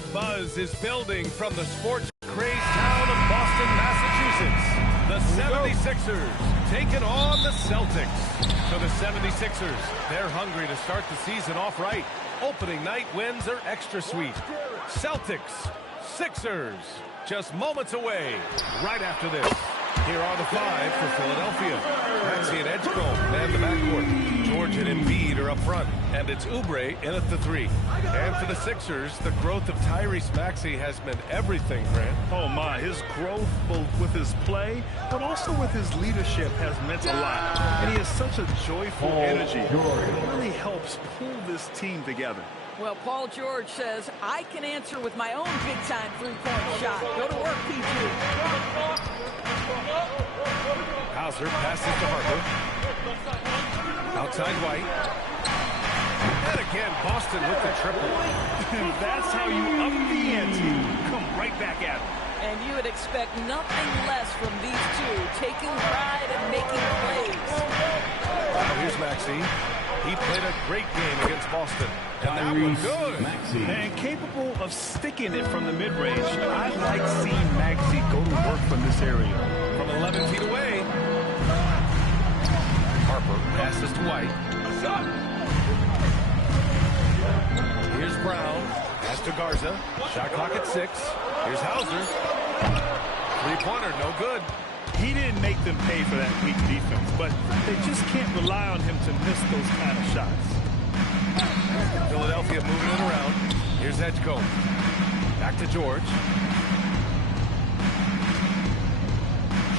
The buzz is building from the sports-crazed town of Boston, Massachusetts. The 76ers taking on the Celtics. So the 76ers, they're hungry to start the season off right. Opening night wins are extra sweet. Celtics, Sixers, just moments away right after this. Here are the five for Philadelphia. Maxey and Edgecombe man the backcourt. George and Embiid are up front, and it's Oubre in at the three. And for the Sixers, the growth of Tyrese Maxey has meant everything, Grant. Oh my, his growth both with his play, but also with his leadership has meant a lot. And he has such a joyful energy. It really helps pull this team together. Well, Paul George says, I can answer with my own big-time three-point shot. Go to work, PG. Hauser passes to Harper. Outside White. And again, Boston with the triple. That's how you up the ante. Come right back at it. And you would expect nothing less from these two, taking pride and making plays. Now here's Maxey. He played a great game against Boston. And that was good. And capable of sticking it from the mid-range. I like seeing Maxey go to work from this area. From 11 feet away. Harper passes to White. Here's Brown. Pass to Garza. Shot clock at 6. Here's Hauser. Three-pointer, no good. He didn't make them pay for that weak defense, but they just can't rely on him to miss those kind of shots. Philadelphia moving it around. Here's Edgecombe. Back to George.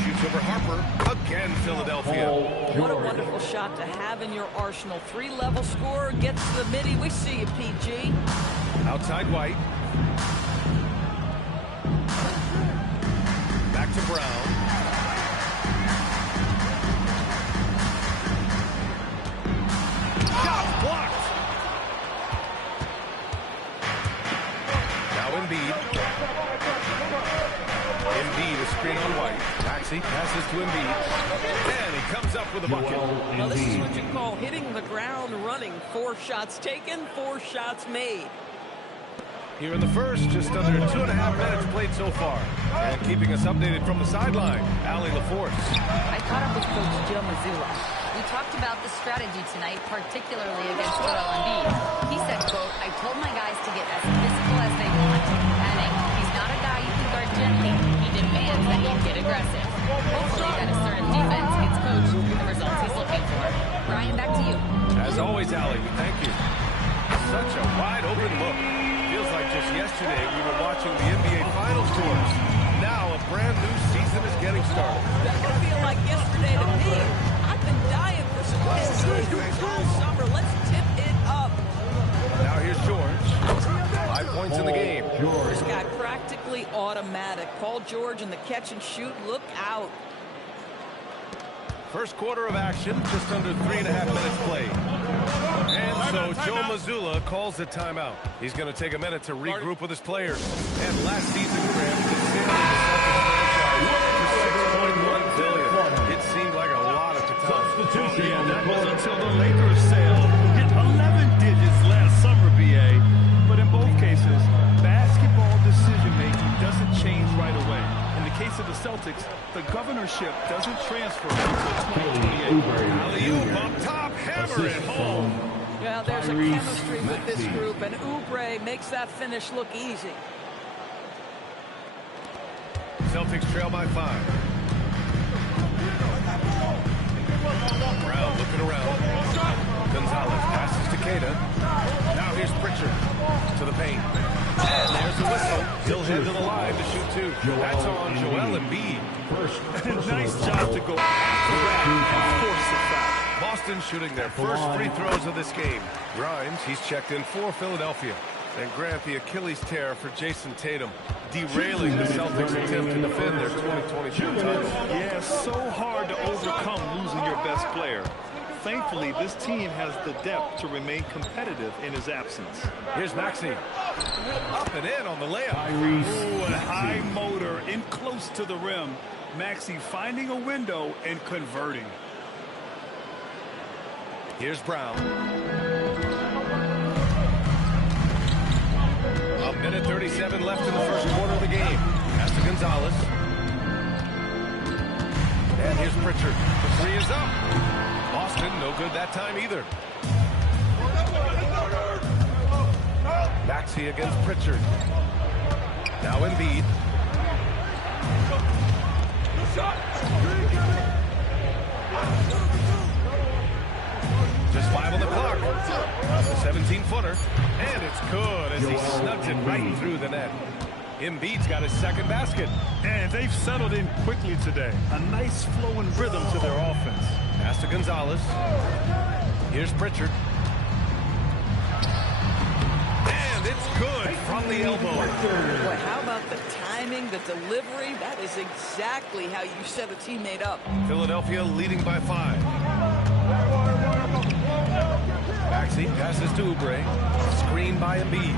Shoots over Harper. Again, Philadelphia. What a wonderful shot to have in your arsenal. Three-level scorer gets to the midi. We see you, PG. Outside White. Back to Brown. Blocked. Now Embiid. Embiid is screen on White. Maxey passes to Embiid. And he comes up with a bucket. Well, this is what you call hitting the ground running. 4 shots taken, 4 shots made. Here in the first, just under 2.5 minutes played so far. And keeping us updated from the sideline, Allie LaForce. I caught up with Coach Joe Mazzulla. We talked about the strategy tonight, particularly against Joel Embiid. He said, quote, I told my guys to get as physical as they want. Adding, he's not a guy you can guard gently. He demands that you get aggressive. Hopefully that assertive defense gets Coach the results he's looking for. Brian, back to you. As always, Allie, we thank you. Such a wide open look. Feels like just yesterday we were watching the NBA Finals tours. Now a brand new season is getting started. Doesn't feel like yesterday to me. I've been dying for some NBA all summer. Let's tip it up. Now here's George. 5 points in the game. This guy practically automatic. Paul George and the catch and shoot. Look out. First quarter of action, just under 3.5 minutes played. And so Joe Mazzulla calls a timeout. He's going to take a minute to regroup with his players. And last season, Graham, the sale of the Celtics franchise for $6.1 billion. It seemed like a lot at the time. Yeah, that was until the Lakers sale hit 11 digits last summer, BA. But in both cases, basketball decision-making doesn't change right away. In the case of the Celtics, the governorship doesn't transfer until 2028. Alley-oop up top, hammer it home. Yeah, there's a chemistry with this group, and Oubre makes that finish look easy. Celtics trail by 5. Brown looking around. Gonzalez passes to Queta. Now here's Pritchard to the paint. And there's the whistle. He'll head to the line to shoot 2. That's on Joel Embiid. Nice job to go after that and force the foul. Boston shooting their first free throws of this game. Grimes, he's checked in for Philadelphia. And Grant, the Achilles tear for Jason Tatum, derailing the Celtics' attempt to defend their 2022 title. Yeah, so hard to overcome losing your best player. Thankfully, this team has the depth to remain competitive in his absence. Here's Maxey. Up and in on the layup. Ooh, a high motor in close to the rim. Maxey finding a window and converting. Here's Brown. A minute 30 2:37 left in the first quarter of the game. Pass to Gonzalez. And here's Pritchard. The three is up. Boston, no good that time either. Maxey against Pritchard. Now Embiid. Just 5 on the clock. The 17-footer. And it's good as he snugs it right through the net. Embiid's got his second basket. And they've settled in quickly today. A nice flowing rhythm to their offense. Pass to Gonzalez. Here's Pritchard. And it's good from the elbow. Boy, how about the timing, the delivery? That is exactly how you set a teammate up. Philadelphia leading by 5. Maxey passes to Oubre. Screen by Embiid.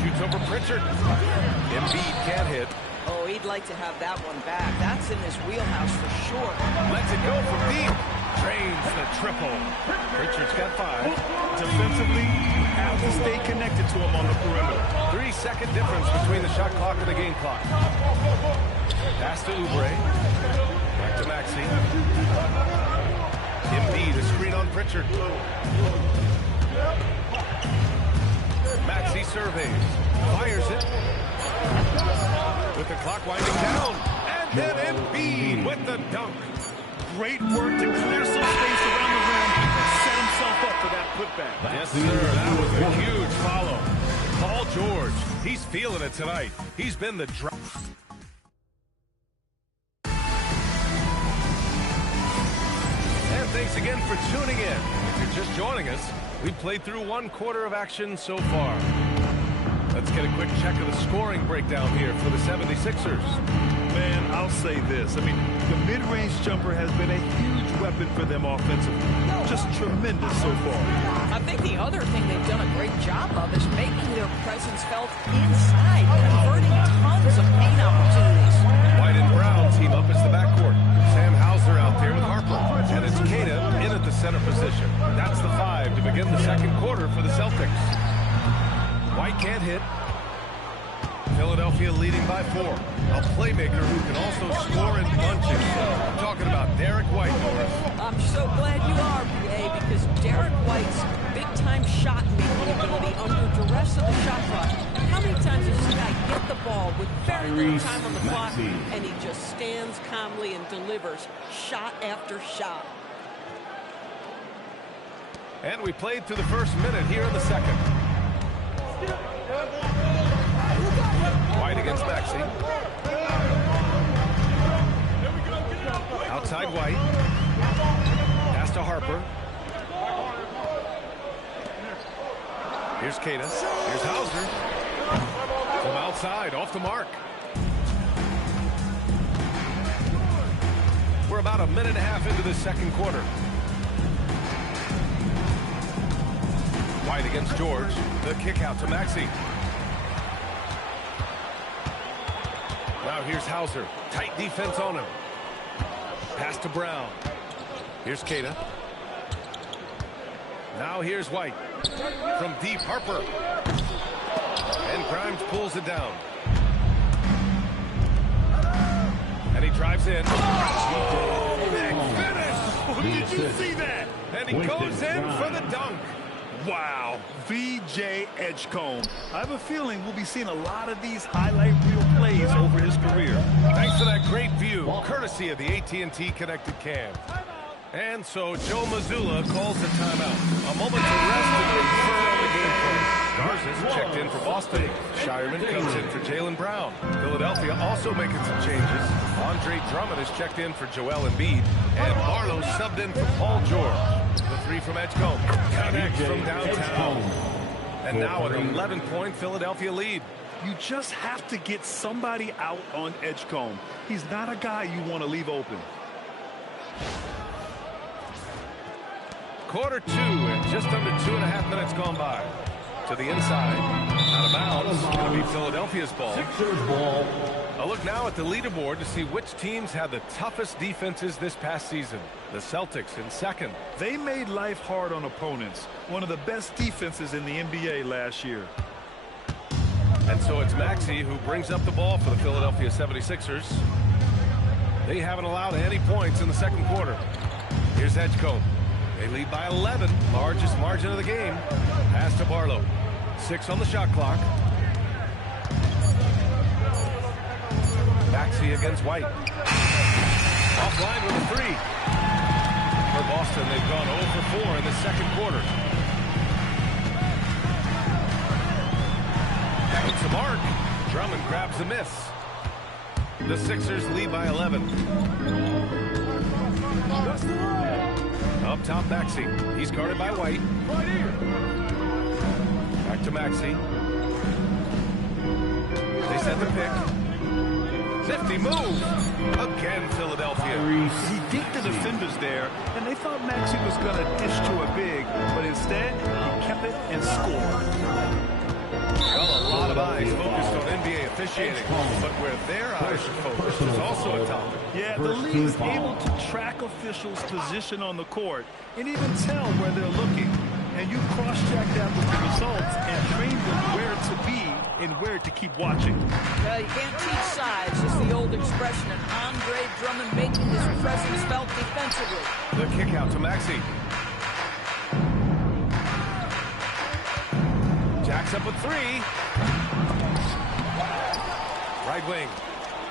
Shoots over Pritchard. Embiid can't hit. Oh, he'd like to have that one back. That's in his wheelhouse for sure. Lets it go from deep. Drains the triple. Pritchard's got 5. Defensively, you have to stay connected to him on the perimeter. 3-second difference between the shot clock and the game clock. Pass to Oubre. Back to Maxey. Embiid, a screen on Pritchard. Maxey surveys. Fires it. With the clock winding down. And then Embiid with the dunk. Great work to clear some space around the rim and set himself up for that putback. Yes, sir. That was a huge follow. Paul George, he's feeling it tonight. He's been the drop. And thanks again for tuning in. If you're just joining us, we've played through 1 quarter of action so far. Let's get a quick check of the scoring breakdown here for the 76ers. Man, I'll say this. I mean, the mid-range jumper has been a huge weapon for them offensively. Just tremendous so far. I think the other thing they've done a great job of is making their presence felt inside, converting tons of paint opportunities. White and Brown team up as the backcourt. Sam Hauser out there with Harper. And it's Kata in at the center position. That's the 5 to begin the second quarter for the Celtics. White can't hit. Philadelphia leading by 4. A playmaker who can also score in bunches. I'm talking about Derek White, Norris. I'm so glad you are, BA, because Derek White's big-time shot-making ability under duress of the shot clock. How many times does this guy get the ball with very little time on the clock, and he just stands calmly and delivers shot after shot? And we played through the first minute here in the second. White against Maxey. Outside White. Pass to Harper. Here's Kata. Here's Hauser. From outside, off the mark. We're about a minute and a half into the second quarter. White against George. The kick out to Maxey. Now here's Hauser. Tight defense on him. Pass to Brown. Here's Kata. Now here's White. From deep, Harper. And Grimes pulls it down. And he drives in. Oh, big finish! Oh, did you see that? And he goes in for the dunk. Wow, VJ Edgecombe. I have a feeling we'll be seeing a lot of these highlight reel plays over his career. Thanks for that great view, courtesy of the AT&T Connected Cam. And so Joe Mazzulla calls the timeout. A moment to rest and confer on the game plan. Garza's checked in for Boston. Shireman comes in for Jaylen Brown. Philadelphia also making some changes. Andre Drummond is checked in for Joel Embiid. And Barlow subbed in for Paul George. The 3 from Edgecombe. Connects from downtown. And now an 11-point Philadelphia lead. You just have to get somebody out on Edgecombe. He's not a guy you want to leave open. Quarter 2 and just under 2.5 minutes gone by. To the inside. Out of bounds. It's going to be Philadelphia's ball. Sixers ball. A look now at the leaderboard to see which teams had the toughest defenses this past season. The Celtics in second. They made life hard on opponents. One of the best defenses in the NBA last year. And so it's Maxey who brings up the ball for the Philadelphia 76ers. They haven't allowed any points in the second quarter. Here's Edgecombe. They lead by 11, largest margin of the game. Pass to Barlow. 6 on the shot clock. Maxey against White. Offline with a 3. For Boston, they've gone 0 for 4 in the second quarter. It's a mark. Drummond grabs the miss. The Sixers lead by 11. Up top, Maxey. He's guarded by White. Back to Maxey. They set the pick. Nifty move. Again, Philadelphia. He deked the defenders there, and they thought Maxey was going to dish to a big, but instead, he kept it and scored. Well, a lot of eyes focused on NBA officiating, but where their eyes are focused is also a topic. Yeah, the league is able to track officials' position on the court and even tell where they're looking. And you cross-check that with the results and train them where to be and where to keep watching. You can't teach size. It's the old expression, and Andre Drummond making his presence felt defensively. The kick out to Maxey. Jacks up with 3. Right wing.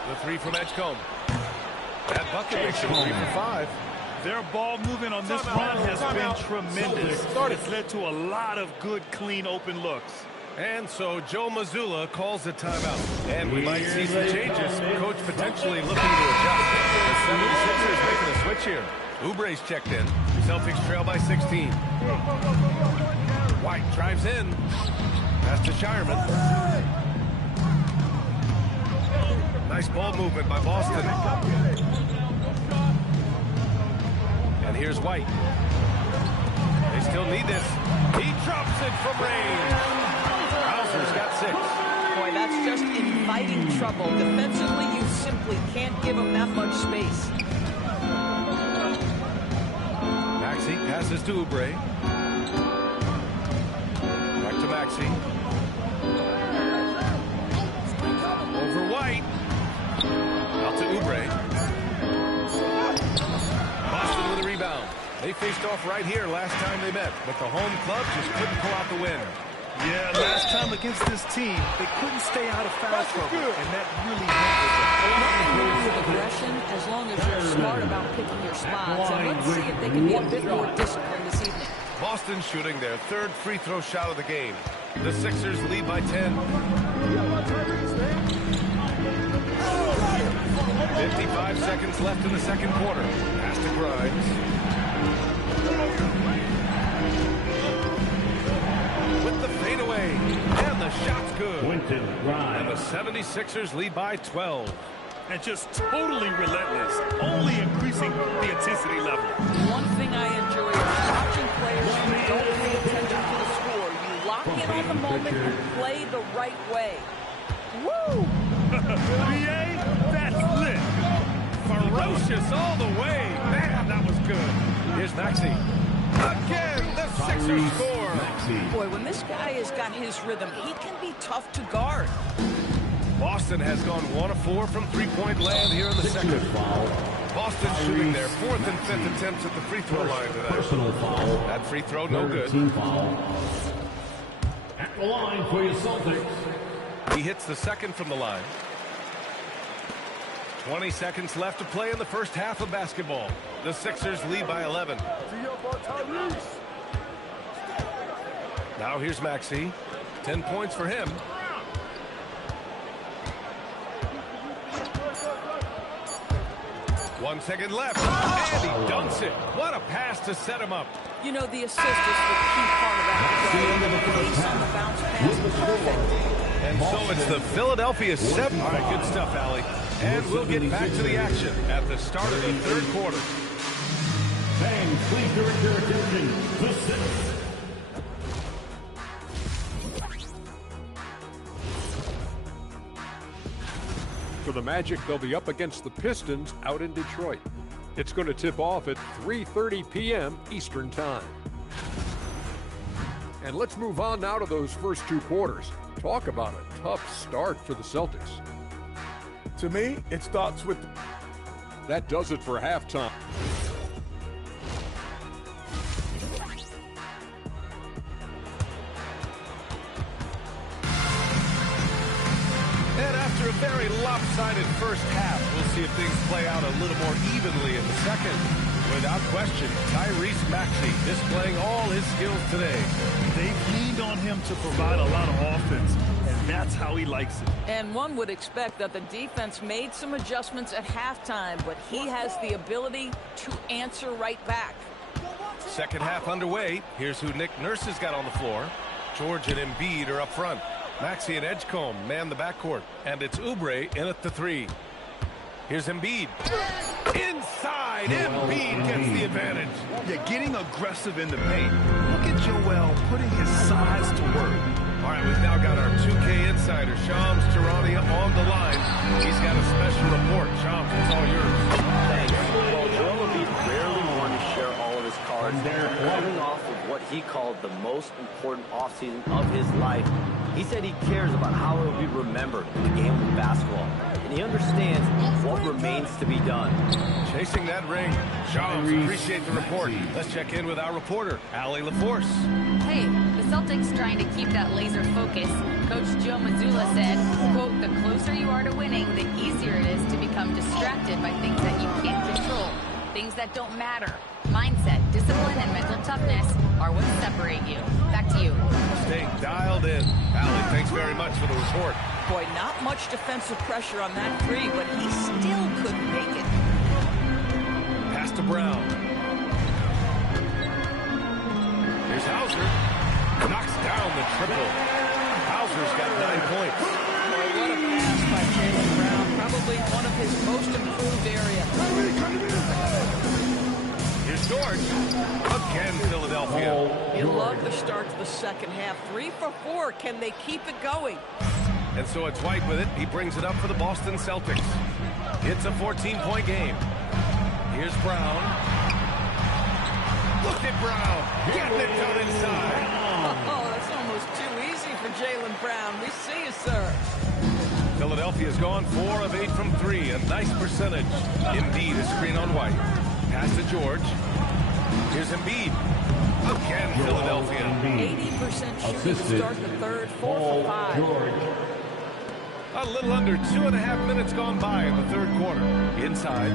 The 3 from Edgecombe. That bucket makes him 3 for 5. Their ball movement on this run has been tremendous. It's led to a lot of good, clean, open looks. And so Joe Mazzulla calls the timeout. And we might see some changes. Coach potentially looking to adjust. The 76ers making a switch here. Oubre's checked in. Celtics trail by 16. White drives in. Pass to Shireman. Nice ball movement by Boston. And here's White. They still need this. He drops it from range. Hauser's got 6. Boy, that's just inviting trouble. Defensively, you simply can't give him that much space. Maxey passes to Oubre. Back to Maxey. Over White. Out to Oubre. Boston with a rebound. They faced off right here last time they met, but the home club just couldn't pull out the win. Yeah, last time against this team, they couldn't stay out of foul trouble, and that really hampered them. Aggression, as long as you're smart about picking your spots. And let's see if they can be a bit more disciplined this evening. Boston shooting their 3rd free throw shot of the game. The Sixers lead by 10. 55 seconds left in the second quarter. Pass to Grimes. With the fadeaway. And the shot's good. And the 76ers lead by 12. And just totally relentless, only increasing the intensity level. One thing I enjoy is watching players who don't pay attention to the score. You lock in on the moment and play the right way. Woo! BA, that's lit. Ferocious all the way. Man, that was good. Here's Maxey. Again, the Sixers score. Boy, when this guy has got his rhythm, he can be tough to guard. Boston has gone 1 of 4 from three-point land here in the second. Boston shooting their 4th and 5th attempts at the free throw line tonight. That free throw, no good. At the line for your Celtics. He hits the 2nd from the line. 20 seconds left to play in the first half of basketball. The Sixers lead by 11. Now here's Maxey. 10 points for him. One second left, and he dunks it. What a pass to set him up. You know, the assist is the key part of that. The pace on the bounce pass is perfect. And so it's the Philadelphia 7. All right, good stuff, Allie. And we'll get back to the action at the start of the 3rd quarter. Fans, please direct your attention to 6. For the Magic, they'll be up against the Pistons out in Detroit. It's going to tip off at 3:30 p.m. Eastern Time. And let's move on now to those first two quarters. Talk about a tough start for the Celtics. To me, it starts with... That does it for halftime. And after a very lopsided first half, we'll see if things play out a little more evenly in the second. Without question, Tyrese Maxey displaying all his skills today. They've leaned on him to provide a lot of offense, and that's how he likes it. And one would expect that the defense made some adjustments at halftime, but he has the ability to answer right back. Second half underway. Here's who Nick Nurse has got on the floor. George and Embiid are up front. Maxey and Edgecombe man the backcourt, and it's Oubre in at the three. Here's Embiid. Inside, Embiid gets the advantage. Yeah, getting aggressive in the paint. Look at Joel putting his size to work. All right, we've now got our 2K insider, Shams Charania, on the line. He's got a special report. Shams, it's all yours. Thanks. Well, Joel Embiid rarely wanted to share all of his cards. Coming off of what he called the most important offseason of his life, he said he cares about how it will be remembered in the game of basketball. And he understands what remains to be done. Chasing that ring. Shams, appreciate the report. Let's check in with our reporter, Allie LaForce. Hey, the Celtics trying to keep that laser focus. Coach Joe Mazzulla said, quote, the closer you are to winning, the easier it is to become distracted by things that you can't control, things that don't matter. Mindset, discipline, and mental toughness are what separate you. Back to you. Staying dialed in. Allie, thanks very much for the report. Boy, not much defensive pressure on that three, but he still couldn't make it. Pass to Brown. Here's Hauser. Knocks down the triple. Hauser's got 9 points. Boy, what a pass by Jaylen Brown. Probably one of his most improved areas. Here's George. Again, Philadelphia. You love the start to the second half. 3 for 4. Can they keep it going? And so it's White with it. He brings it up for the Boston Celtics. It's a 14-point game. Here's Brown. Look at Brown. Getting it done inside. Oh, that's almost too easy for Jaylen Brown. We see you, sir. Philadelphia's gone 4 of 8 from 3. A nice percentage. Embiid is screen on White. Pass to George. Here's Embiid. Again, Philadelphia. 80% shooting to start the third. 4 for 5. A little under 2.5 minutes gone by in the third quarter. Inside.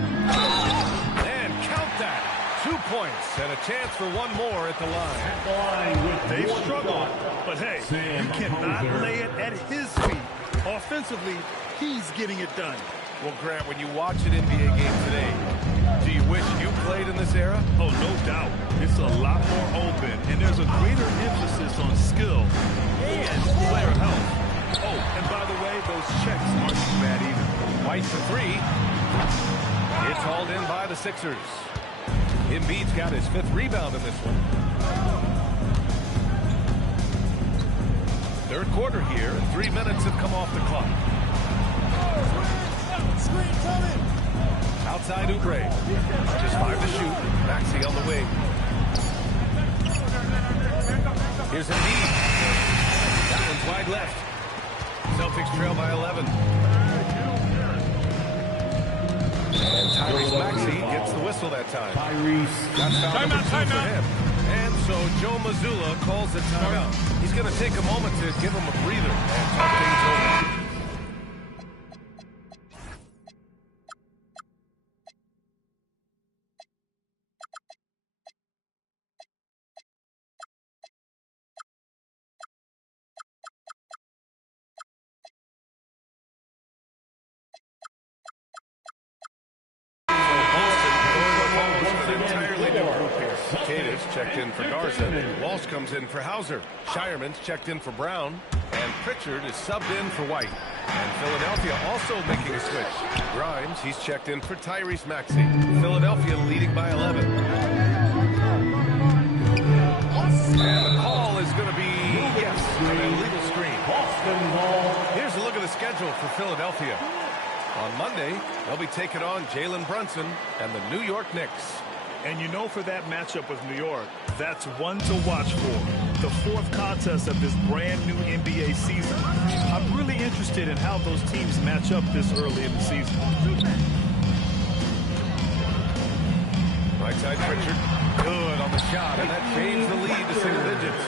And count that. 2 points and a chance for one more at the line. They've struggled, but hey, you cannot lay it at his feet. Offensively, he's getting it done. Well, Grant, when you watch an NBA game today, do you wish you played in this era? Oh, no doubt. It's a lot more open, and there's a greater emphasis on skill and player health. Oh, and by the way, those checks aren't too bad either. White for 3. It's hauled in by the Sixers. Embiid's got his 5th rebound in this one. Third quarter here, and 3 minutes have come off the clock. Screen coming. Outside Oubre. Just 5 to shoot. Maxey on the wing. Here's Embiid. That one's wide left. Celtics trail by 11. And Tyrese Maxey gets the whistle that time. That's foul number 2 for him. And so Joe Mazzulla calls the timeout. He's going to take a moment to give him a breather and talk things over. Checked in for Garza. Walsh comes in for Hauser. Shireman's checked in for Brown. And Pritchard is subbed in for White. And Philadelphia also making a switch. Grimes, he's checked in for Tyrese Maxey. Philadelphia leading by 11. And the call is going to be, yes, an illegal screen. Here's a look at the schedule for Philadelphia. On Monday, they'll be taking on Jalen Brunson and the New York Knicks. And you know, for that matchup with New York, that's one to watch for. the fourth contest of this brand new NBA season. I'm really interested in how those teams match up this early in the season. Right side, Pritchard. Good on the shot, and that changed the lead to single digits.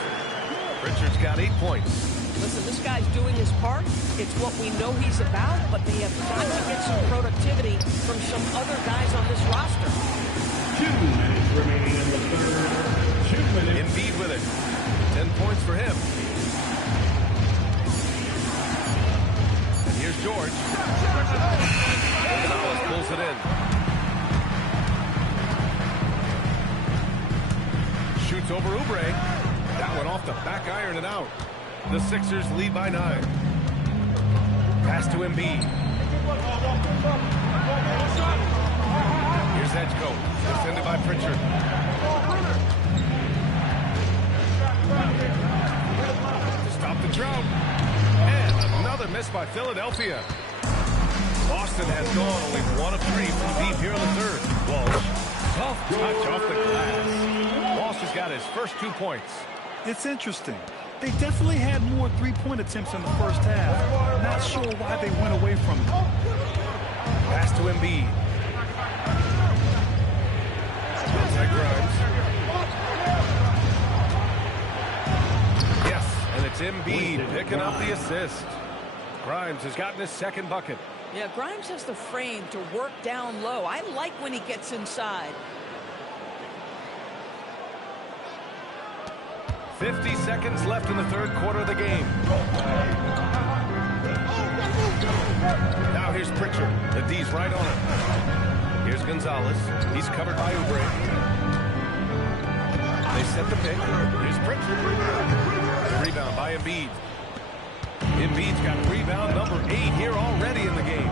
Pritchard's got 8 points. Listen, this guy's doing his part. It's what we know he's about, but they have got to get some productivity from some other guys on this roster. 2 minutes remaining in the third. 2 minutes. Embiid with it. 10 points for him. And here's George. Gonzalez pulls it in. Shoots over Oubre. That one off the back iron and out. The Sixers lead by 9. Pass to Embiid. Here's Edgecombe, defended by Pritchard. To stop the drought. And another miss by Philadelphia. Boston has gone only 1 of 3 from deep here in the third. Walsh, soft touch off the glass. Walsh has got his first 2 points. It's interesting. They definitely had more three-point attempts in the first half. Not sure why they went away from it. Pass to Embiid. Inside Grimes. Yes, and it's Embiid picking up the assist. Grimes has gotten his second bucket. Yeah, Grimes has the frame to work down low. I like when he gets inside. 50 seconds left in the third quarter of the game. Now here's Pritchard. The D's right on him. Here's Gonzalez. He's covered by Oubre. They set the pick. Here's Pritchard. Rebound by Embiid. Embiid's got rebound number 8 here already in the game.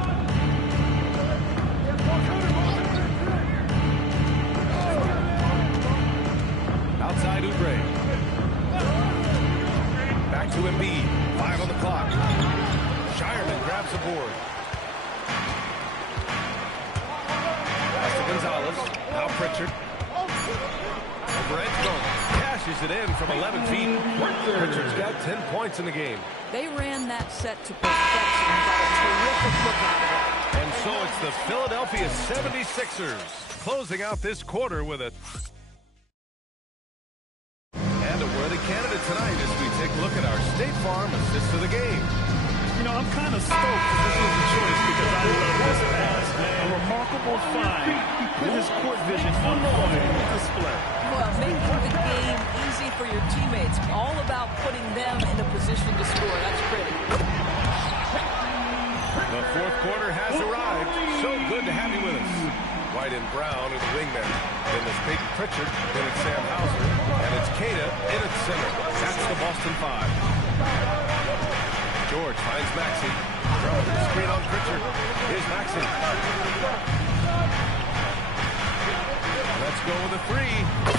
Outside Oubre. Back to Embiid. 5 on the clock. Shireman grabs the board. Pass to Gonzalez. Now Pritchard. Over Edgecombe. Cashes it in from 11 feet. Pritchard's got 10 points in the game. They ran that set to perfection and got a terrific look out of it. And so it's the Philadelphia 76ers closing out this quarter with a worthy candidate tonight as we take a look at our State Farm assist of the game. You know, I'm kind of stoked that this was the choice because I love this pass. A remarkable find. He put his court vision on full display. Well, making the game easy for your teammates. All about putting them in a position to score. That's pretty. The fourth quarter has arrived. So good to have you with us. White and Brown are the wingmen. Then there's Peyton Pritchard, then it's Sam Hauser, and it's Queta in at center. That's the Boston 5. George finds Maxey. Drummond the screen on Pritchard. Here's Maxey. Let's go with a 3.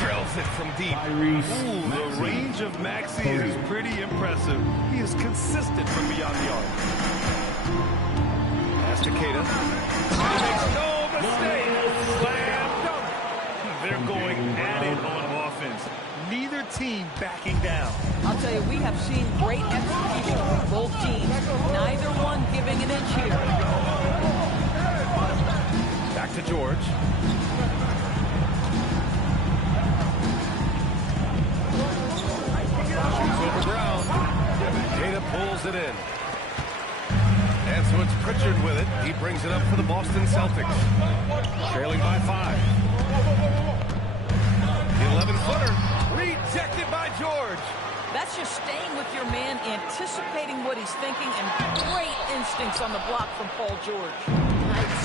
Drills it from deep. Ooh, the range of Maxey is pretty impressive. He is consistent from beyond the arc. Pass to Queta. He makes no mistake. Slam dunk. They're going at it on offense. Neither team backing down. I'll tell you, we have seen great execution from both teams. Neither one giving an inch here. Back to George. Shoots over Brown. Queta pulls it in. And so it's Pritchard with it. He brings it up for the Boston Celtics. Trailing by 5. The 11-footer rejected by George. That's just staying with your man, anticipating what he's thinking, and great instincts on the block from Paul George.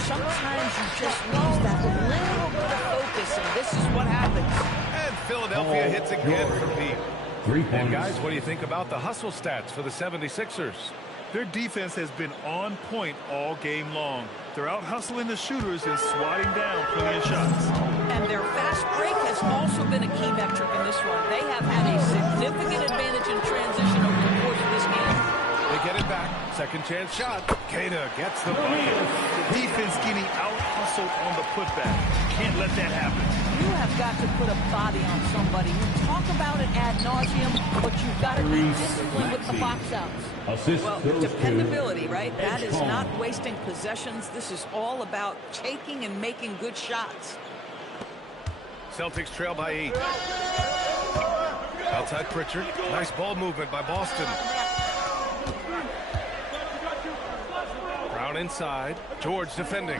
Sometimes you just lose that little bit of focus, and this is what happens. And Philadelphia hits again for Pete. 3 points. And guys, what do you think about the hustle stats for the 76ers? Their defense has been on point all game long. They're out hustling the shooters and swatting down plenty of shots. And their fast break has also been a key metric in this one. They have had a significant advantage in transition over the course of this game. They get it back. Second chance shot. Queta gets the bucket. The defense getting out hustled on the putback. Can't let that happen. You have have got to put a body on somebody. We talk about it ad nauseum, but you've got to be disciplined with the box outs. Well, dependability, right? That is not wasting possessions. This is all about taking and making good shots. Celtics trail by 8. Outside Pritchard. Nice ball movement by Boston. Brown inside. George defending.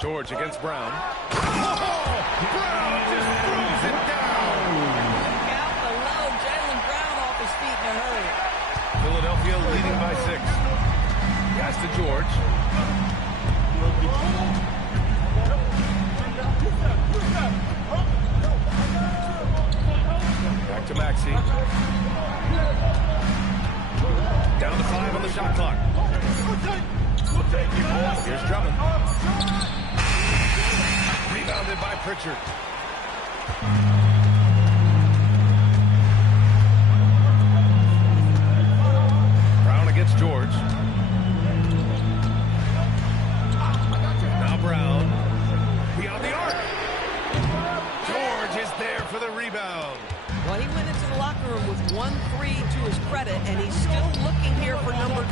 George against Brown. Oh, Brown just throws it down. Out below, Jaylen Brown off his feet in a hurry. Philadelphia leading by 6. Pass to George. Back to Maxey. Down to 5 on the shot clock. Here's Drummond. Rebounded by Pritchard. Brown against George. Now Brown. Beyond the arc. George is there for the rebound. Well, he went into the locker room with 1-3 to his credit, and he's still looking here for number 2.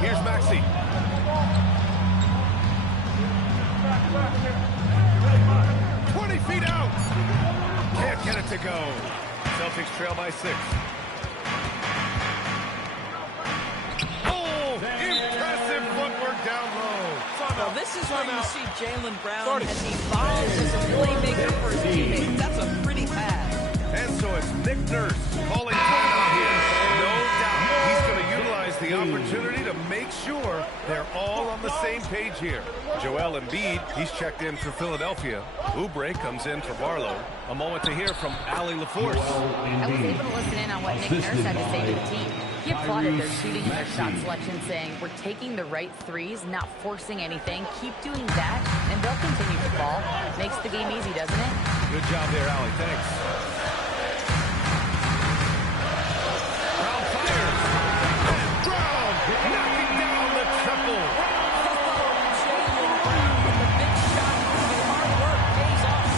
Here's Maxey. Out. Can't get it to go. Celtics trail by 6. Oh, impressive footwork down low. Well, this is where you see Jaylen Brown has evolved as a playmaker for his teammates. That's a pretty pass. And so it's Nick Nurse calling timeout here. No doubt he's going to utilize the opportunity to make sure they're all on the same page here. Joel Embiid, he's checked in for Philadelphia. Oubre comes in for Barlow. A moment to hear from Ali LaForce. I was able to listen in on what Nick Nurse had to say to the team. He applauded their shooting and their shot selection, saying, we're taking the right threes, not forcing anything. Keep doing that, and they'll continue to fall. Makes the game easy, doesn't it? Good job there, Ali. Thanks. Brown fires. And Brown knocking down the triple. Jaylen Brown with a big shot. The hard work pays off.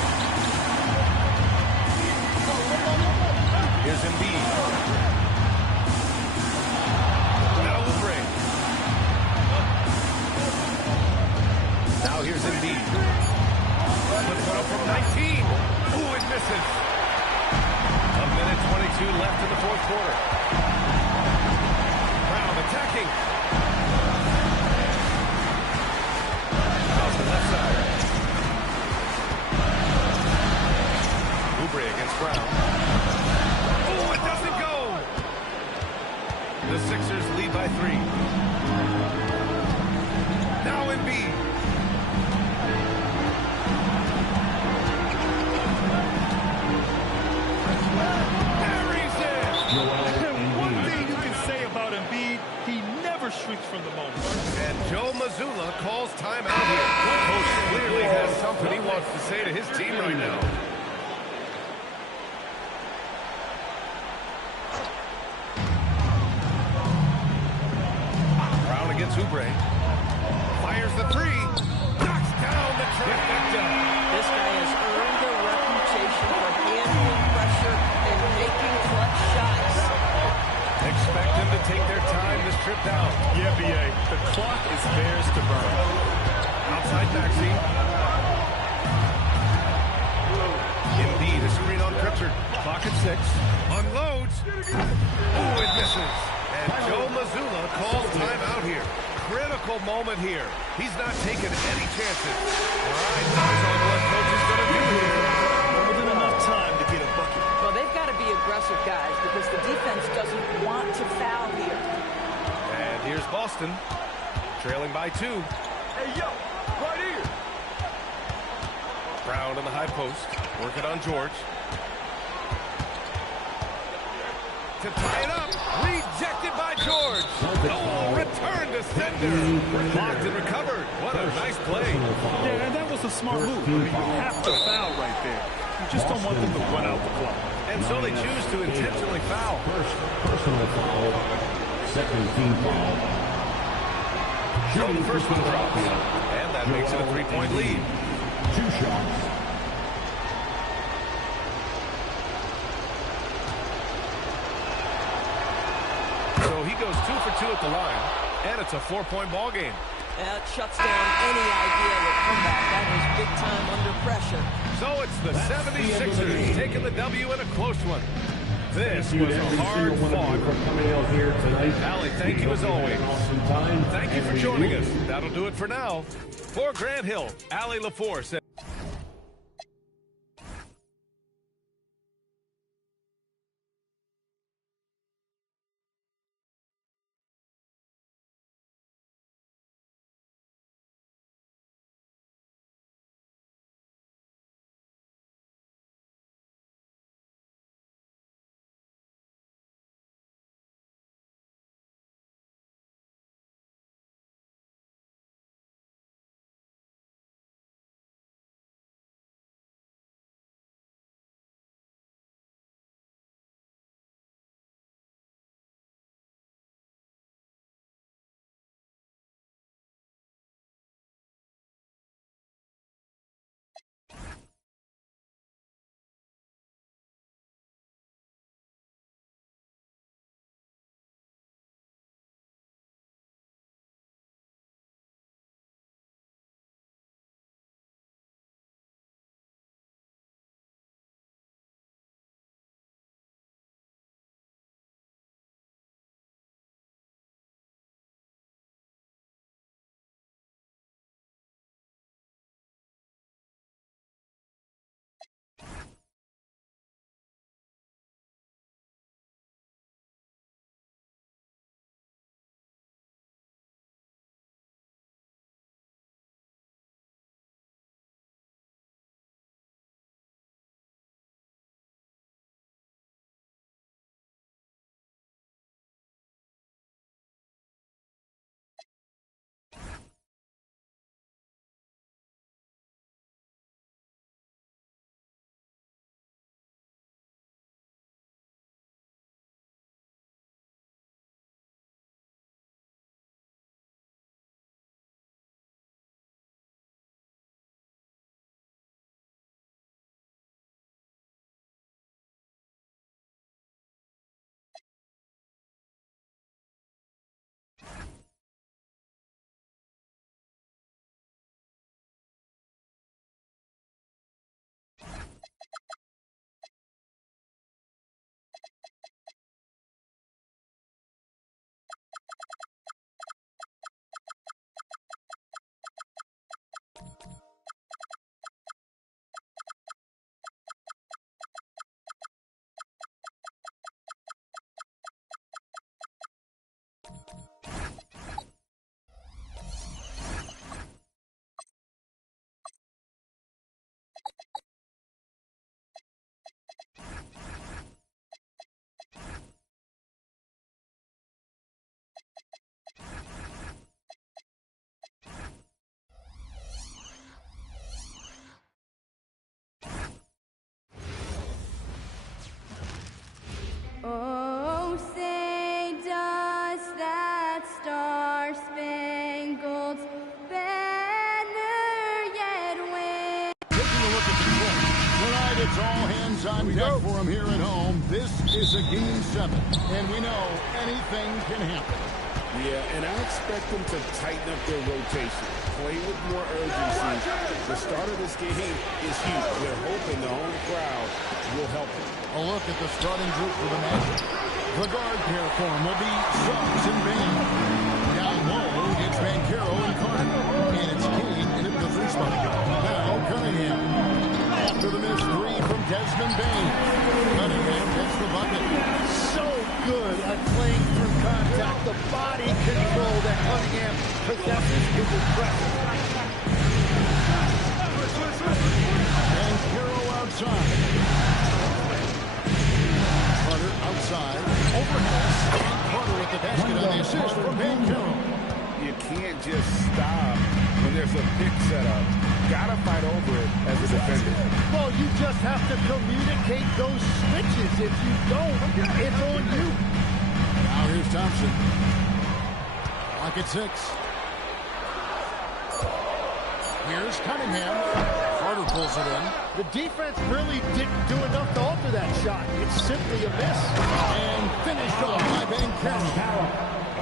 Here's Embiid. Now Oubre. Now here's Embiid. Puts one up from 19. Ooh, it misses. A minute 22 left in the fourth quarter. Brown attacking. Off the left side. Oubre against Brown. Oh, it doesn't go. The Sixers lead by 3. Now Embiid. One thing you can say about Embiid, he never shrinks from the moment. And Joe Mazzulla calls timeout here. Coach clearly has something he wants to say to his team right now. Brown against Oubre. Fires the 3. Knocks down the trifecta. This guy has earned a reputation for handling pressure and making clutch shots. Expect them to take their time this trip down. Yeah, B.A., the clock is theirs to burn. Outside Maxey. Embiid, a screen on Pritchard. Clock at 6. Unloads. Ooh, it misses. And Joe Mazzulla calls timeout here. Critical moment here. He's not taking any chances. All right, eyes on what coach is going to do here. More than enough time to get a bucket. Well, they've got to be aggressive, guys, because the defense doesn't want to foul here. And here's Boston, trailing by 2. Hey, yo, right here. Brown in the high post, working on George. To tie it up, rejected by George. Oh, return to sender. Blocked and recovered. What a nice play. Yeah, and that was a smart move. I mean, you have to foul right there. You just don't want them to run out the clock. And so they choose to intentionally foul. First personal foul, second team foul. So the first one drops, and that makes it a 3-point lead. 2 shots. So he goes 2 for 2 at the line, and it's a 4-point ball game. That shuts down any idea of a comeback. That was big time under pressure. So it's the 76ers taking the W in a close one. This was a hard fought. Allie, thank you as always. Thank you for joining us. That'll do it for now. For Grant Hill, Allie LaForce. Oh, say does that star-spangled banner yet wave? Taking a look at the court. Tonight it's all hands on deck for him here at home. This is a Game 7, and we know anything can happen. Yeah, and I expect them to tighten up their rotation, play with more urgency. The start of this game is huge. We're hoping the home crowd will help them. A look at the starting group for the Magic. The guard pair for him will be Suggs and Bain. Down low, it's Banchero and Carter. And it's King in the 3 spot. Now Cunningham. After the missed 3 from Desmond Bain. Cunningham gets the bucket. So good at playing through contact. The body control that Cunningham possesses is impressive. And Carroll outside. Carter outside. Overhead. Carter at the basket on the assist from Banchero. You can't just stop when there's a pick set up. Gotta fight over it as a defender. Well, you just have to communicate those switches. If you don't, it's on you. Now here's Thompson. Clock at 6. Here's Cunningham. Carter pulls it in. The defense really didn't do enough to alter that shot. It's simply a miss. And finished off by Banchero.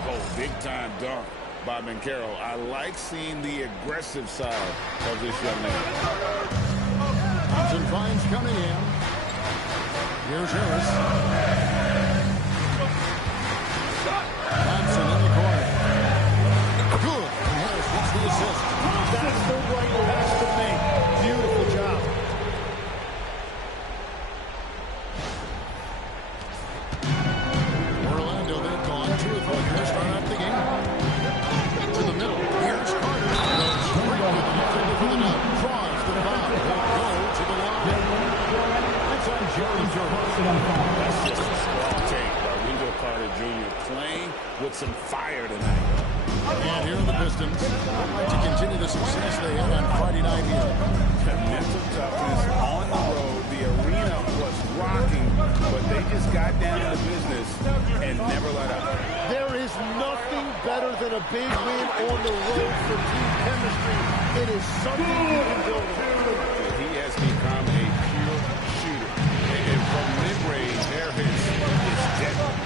Oh, big-time dunk by Banchero. I like seeing the aggressive side of this young man. Thompson finds Cunningham. Here's Harris. Thompson in the corner. Good. And Harris gets the assist. That's the right pass to make. Beautiful job. Orlando, they've gone 2 of 4 to start up the game. To the middle. Here's Carter. Goes straight to the defender for the dunk. Draws the foul. Will go to the line. That's on Jerry Jordan. That's just a strong take by Wendell Carter Jr. playing with some fire tonight. And here are the Pistons. They'd like to continue the success they had on Friday night here. The mental toughness on the road. The arena was rocking, but they just got down to business and never let up. There is nothing better than a big win on the road for team chemistry. It is something you can build on. He has become a pure shooter. And from mid-range, there is deadly.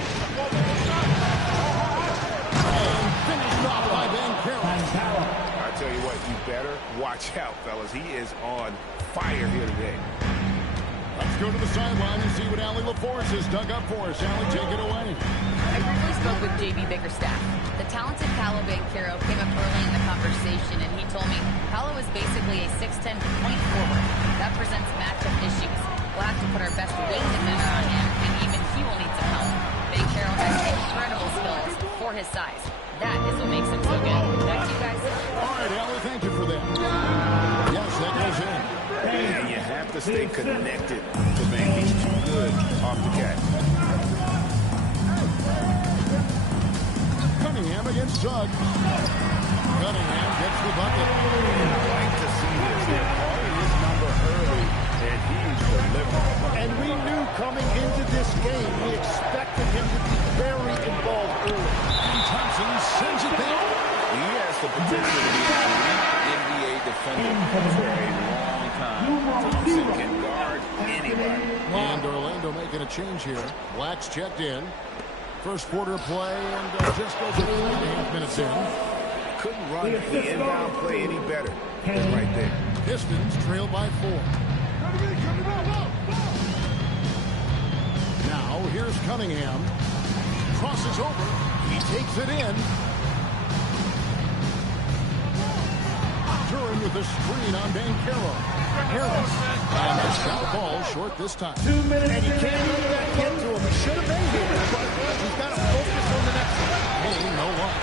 And finished off by Banchero. I tell you what, you better watch out, fellas. He is on fire here today. Let's go to the sideline and see what Allie LaForce has dug up for us. Allie, take it away. I briefly spoke with J.B. Bickerstaff. The talented Paolo Banchero came up early in the conversation, and he told me Paolo is basically a 6'10" point forward. That presents matchup issues. We'll have to put our best weight defender on him, and even he will need some help. Banchero has incredible skills for his size. That is what makes him so good. Back to you guys. All right, Allie, thank you for that. Yes, that goes in. And you have to stay connected to make these too good off the catch. Cunningham against Sugg. Cunningham gets the bucket. I like to see this. They're calling his number early, and he's delivering. And we knew coming into this game, we expected him to be very involved early. And Thompson sends it down. He has the potential to be an elite NBA defender for a long time. Thompson can guard anybody. And Orlando making a change here. Black's checked in. First quarter play, and just over 3.5 minutes in. Couldn't run the inbound play any better than right there. Pistons trail by 4. Now, here's Cunningham. Crosses over. He takes it in. Duran with a screen on Banchero. Harris. And a shot ball short this time. 2 minutes, and he can't let that get to him. He should have made it, but he's got to focus on the next one. Hey, no luck.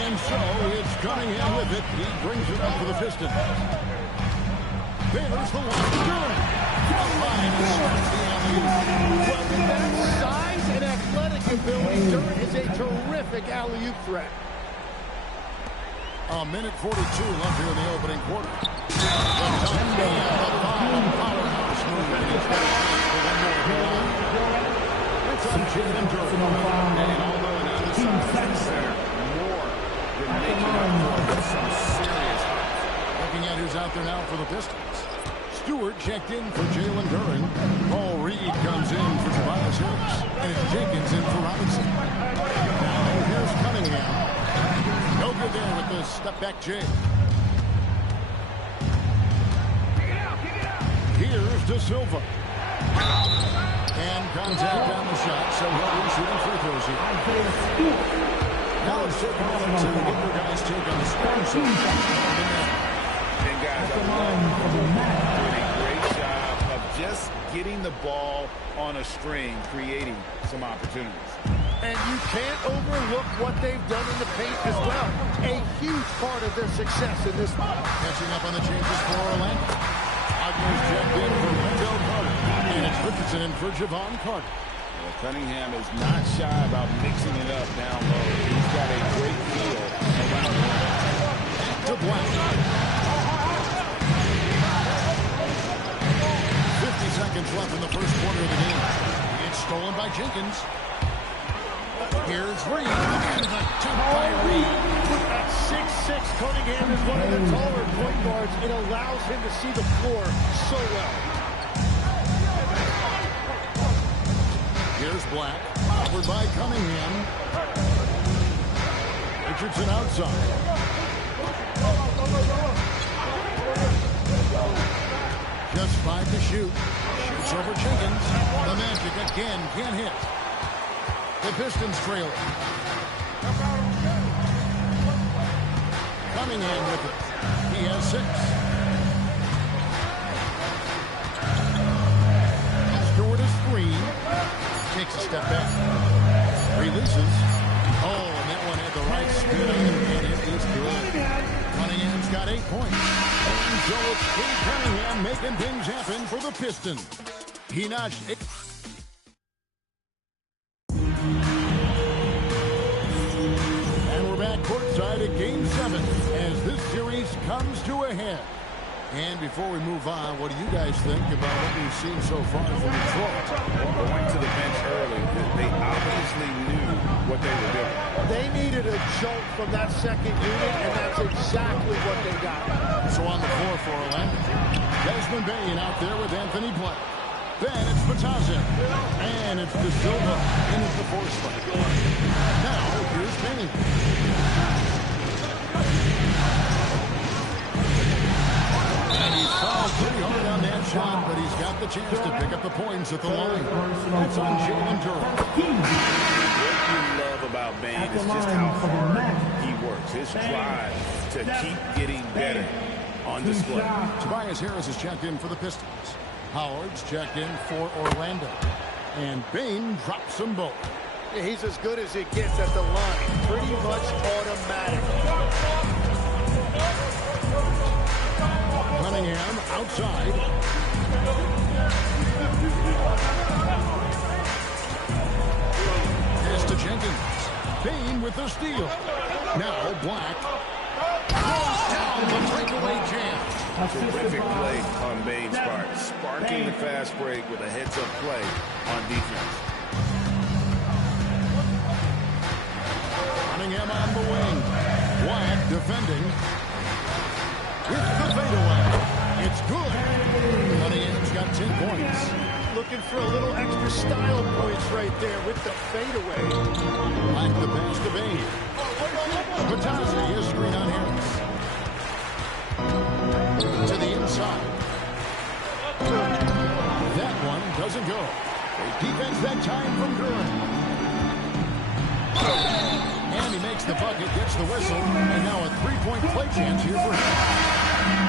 And so it's Cunningham with it. He brings it up for the Pistons. There's the one. Duran. Line starts the alley-oop. But with that size and athletic ability, Duran is a terrific alley-oop threat. A minute 42 left here in the opening quarter. The dunk and the powerhouse movement. He's got a chance for one more. It's on Jalen Duran. And although now the side center more than making up for some serious. Looking at who's out there now for the Pistons. Stewart checked in for Jalen Duran. Paul Reed comes in for Tobias Harris. And it's Jenkins in for Robinson. Now here's Cunningham. No good there with the step-back J. Here's De Silva. And contact on the shot, so he'll be shooting free throws here. Now let's take a moment to get your guys' take on the scoring. And guys, doing a great job of just getting the ball on a string, creating some opportunities. And you can't overlook what they've done in the paint as well. A huge part of their success in this one. Catching up on the changes for Orlando. Ogner's checked in for Wendell Carter. And it's Richardson in for Javon Carter. Well, Cunningham is not shy about mixing it up down low. He's got a great feel around the rim. To Black. 50 seconds left in the first quarter of the game. It's stolen by Jenkins. Here's Reed. And the jump by Reed. At 6'6", Cunningham is one of the taller point guards. It allows him to see the floor so well. Here's Black. Covered by Cunningham. Richardson outside. Just 5 to shoot. Shoots over Jenkins. The Magic again can't hit. The Pistons trail it. Cunningham with it. He has 6. Stewart is 3. Takes a step back. Releases. Oh, and that one had the right spin on it, and it is good. Cunningham's got 8 points. And so it's Cade Cunningham making things happen for the Pistons. He notched 8. Courtside at Game 7 as this series comes to a head. And before we move on, what do you guys think about what we've seen so far from Detroit? Going to the bench early, they obviously knew what they were doing. They needed a jolt from that second unit, and that's exactly what they got. So on the floor for Orlando, Desmond Bain out there with Anthony Black. Then it's Matazin. And it's De Silva in at the 4 spot. Now, here's Bain. And he's fouled pretty hard on that shot, but he's got the chance to pick up the points at the line. It's on Jalen Durant. What you love about Bain is just how hard he works. His drive to keep getting better on display. Tobias Harris is checked in for the Pistons. Howard's checked in for Orlando. And Bain drops them both. Yeah, he's as good as it gets at the line. Pretty much automatic. Cunningham outside. Pass to Jenkins. Bain with the steal. Now Black. Goes down the breakaway jam. Terrific play on Bain's part. Sparking the fast break with a heads-up play on defense. Cunningham on the wing. Black defending. With the fadeaway. It's good. Cunningham's got 10 points. Looking for a little extra style points right there with the fadeaway. Like the pass to Bain. Patazzi is screen on Harris. To the inside. That one doesn't go. Defense that time from Durant. And he makes the bucket, gets the whistle, and now a 3-point play chance here for him.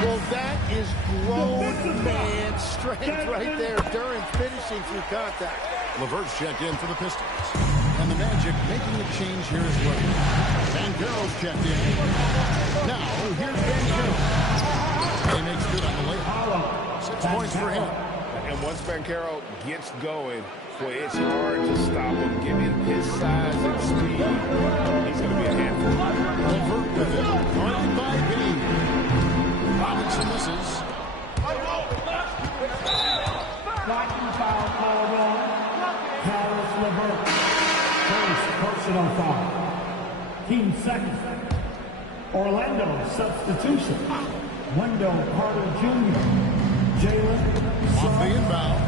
Well, that is grown man strength right there. Durant finishing through contact. LeVert's checked in for the Pistons. And the Magic making a change here as well. Banchero's checked in. Now, here's Banchero. And he makes good on the layup. 6 points for him. And once Banchero gets going, boy, it's hard to stop him. Given his size and speed, he's going to be a handful. LeVert with it. Guarded by Bain. Robinson misses. Blocking foul called on Caris LeVert. First personal foul. Team second. Orlando substitution. Wendell Carter Jr. Jalen Off the inbound.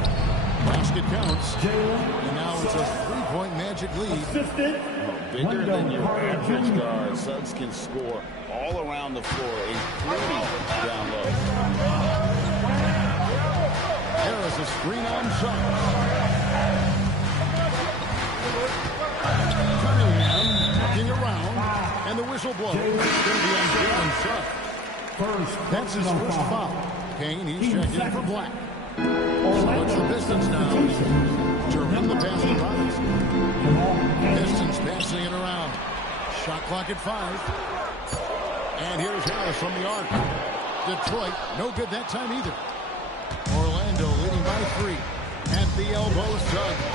Basket counts. Jalen. And now it's a 3-point Magic lead. Assisted. Bigger than your average guard, Suggs can score all around the floor, including down low. Harris a screen on Suggs. Cunningham looking around, and the whistle blows. It's going to be on Jalen Suggs. That's his first foul. Kane, he's checked in for Black. So it's the Pistons now to run the pass to Robinson. Pistons passing it around. Shot clock at 5. And here's Harris from the arc. Detroit, no good that time either. Orlando leading by 3. At the elbow, Suggs.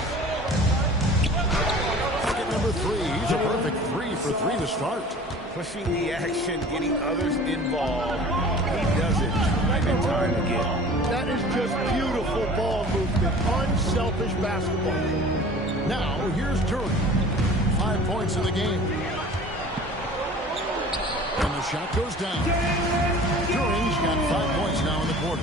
Bucket number 3. He's a perfect 3 for 3 to start. Pushing the action, getting others involved. He does it time and time again. That is just beautiful ball movement. Unselfish basketball. Now, here's Durant. 5 5 points in the game. And the shot goes down. Duran's got 5 points now in the quarter.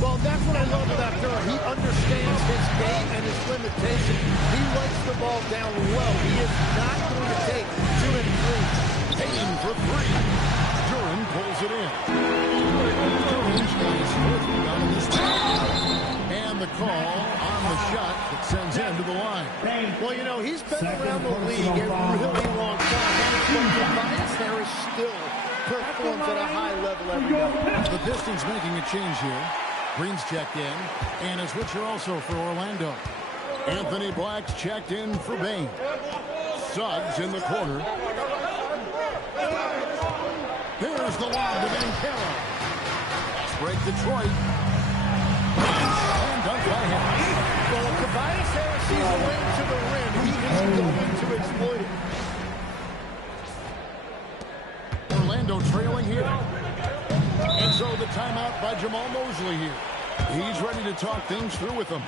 Well, that's what I love about Durant. He understands his game and his limitations. He lets the ball down low. He is not going to take 2 and 3. Payne for 3. Durant pulls it in. Durant's got his 4th rebound in this game. And the call on the shot that sends him to the line. Well, you know, he's been around the league a really long time. But Tobias Harris still performs at a high level every night. The Pistons making a change here. Green's checked in, and a switcher also for Orlando. Anthony Black's checked in for Bane. Suggs in the corner. Here's the lob to Bankero. Fast break Detroit. And dunk by Harris. Well, if Tobias Harris sees a lane to the rim, he is going to exploit it. Orlando trailing here. And so the timeout by Jamal Mosley here. He's ready to talk things through with them.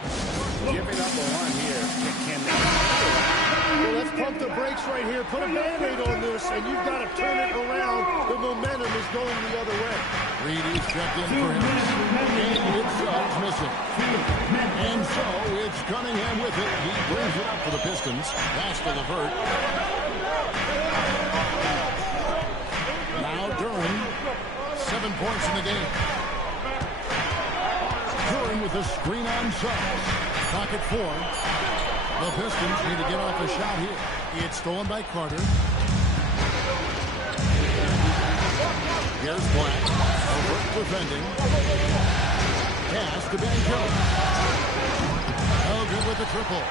Giving up a run here. Well, let's pump the brakes right here. Put a Band-Aid on this, and you've got to turn it around. The momentum is going the other way. Reed is checked in for him. And it's Suggs missing. And so it's Cunningham with it. He brings it up for the Pistons. Pass to LeVert. Now Duran. 7 points in the game. Duran with a screen on Suggs. Pocket 4. The Pistons need to get off a shot here. It's stolen by Carter. Here's Black. Over defending. Pass to Bankero. Oh, good with the triple.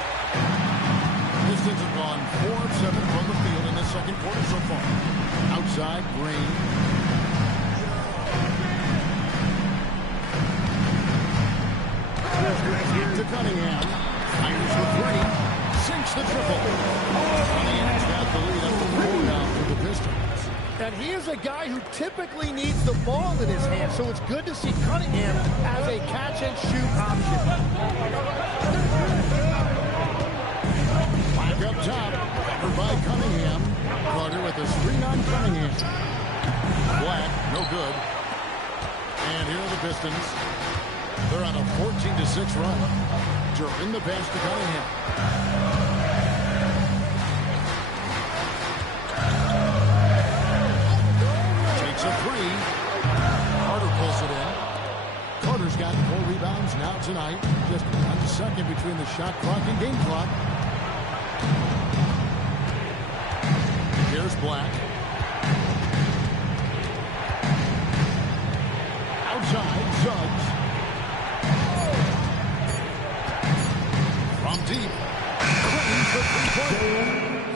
Pistons have gone 4 of 7 from the field in the second quarter so far. Outside, Green. To Cunningham. Fires the 3. Sinks the triple. Cunningham's got the lead up to 4 now for the Pistons. And he is a guy who typically needs the ball in his hand, so it's good to see Cunningham as a catch-and-shoot option. Back up top. Covered by Cunningham. Carter with a screen on Cunningham. Black, no good. And here are the Pistons. They're on a 14-6 run. Duran the pass to Cunningham. Takes a 3. Carter pulls it in. Carter's got 4 rebounds now tonight. Just 1 second between the shot clock and game clock. Here's Black. Outside, Suggs. From deep.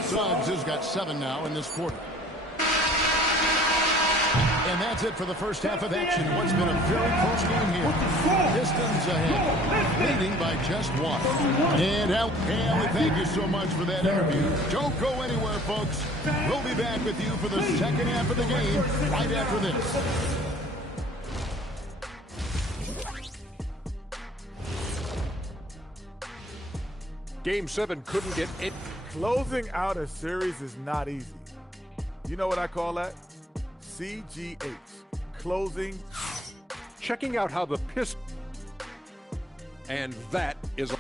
Suggs has got 7 now in this quarter. And that's it for the first half of action. What's been a very close game here. Pistons ahead, leading by just 1. And Haley, thank you so much for that interview. Don't go anywhere, folks. We'll be back with you for the second half of the game right after this. Game 7 couldn't get it. Closing out a series is not easy. You know what I call that? CGH. Closing. Checking out how the Pistons. And that is.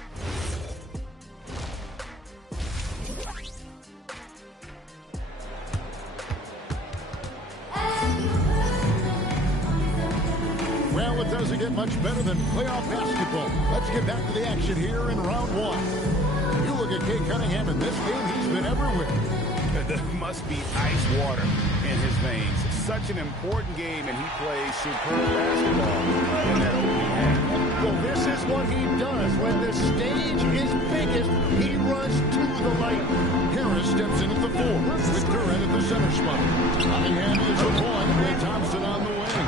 Well, it doesn't get much better than playoff basketball. Let's get back to the action here in round 1. You look at Kate Cunningham in this game, he's been everywhere. There must be ice water in his veins. Such an important game, and he plays superb basketball in that opening half. Well, this is what he does. When the stage is biggest, he runs to the light. Harris steps in at the 4, with Durant at the center spot. Cunningham is a 1 with Thompson on the wing.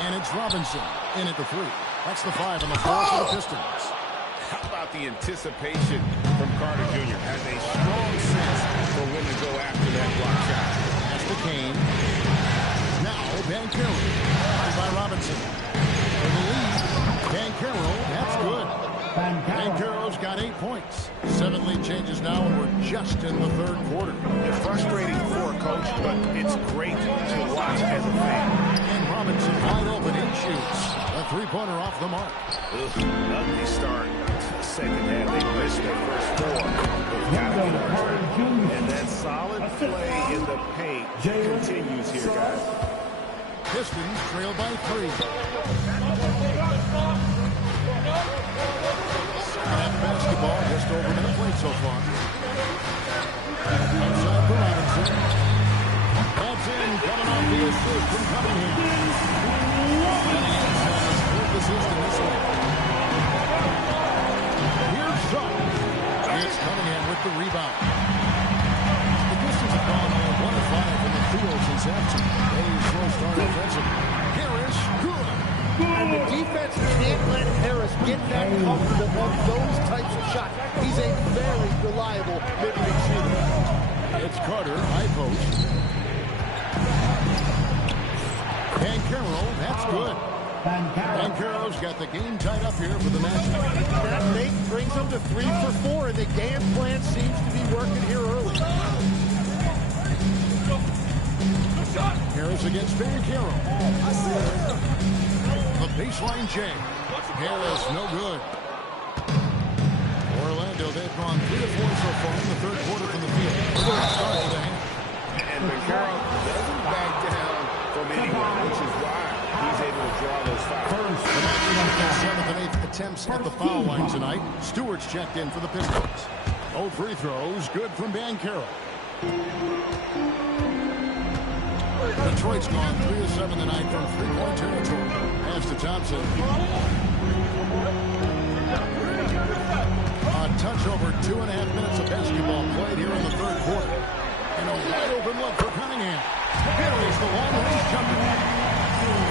And it's Robinson in at the 3. That's the 5 on the floor for the Pistons. How about the anticipation from Carter Jr. Has a strong sense for when to go after that block shot. That's the Kane. Now Bankero. By Robinson. For the lead. Bankero, that's good. Banchero's got 8 points. 7 lead changes now, and we're just in the third quarter. It's frustrating for a coach, but it's great to watch as a fan. And Robinson wide open, he shoots. A three-pointer off the mark. Ugly start. Second half, they missed their first 4. They've got to get a hurt. And that solid play in the paint continues here, guys. Pistons trail by 3. Second half basketball, just over a minute played so far. Outside for Robinson. That's in, coming off the assist from Cunningham. Cunningham's had his 4th assist in this one. Here's Suggs. It's Cunningham with the rebound. The Pistons have gone 1 of 5 from the field since halftime. A slow start offensively. Harris, good. And the defense can't let Harris get that comfortable on those types of shots. He's a very reliable mid-range shooter. It's Carter, high post. Banchero, that's good. Banchero's got the game tied up here for the Magic. That make brings them to 3 for 4, and the game plan seems to be working here early. Harris against Banchero. The baseline J. Harris, no good. Orlando, they've gone 3 of 4 so far in the third quarter from the field. Start with a hand. And Banchero doesn't back down from anyone, which is why he's able to draw those fouls. The Magic have got 7th and 8th attempts at the foul line tonight. Stewart's checked in for the Pistons. 0 free throws, good from Banchero. Detroit's gone 3 of 7 tonight from three-point territory. Pass to Thompson. A touch over 2.5 minutes of basketball played here in the third quarter. And a wide open look for Cunningham. Here is the long-range jumper.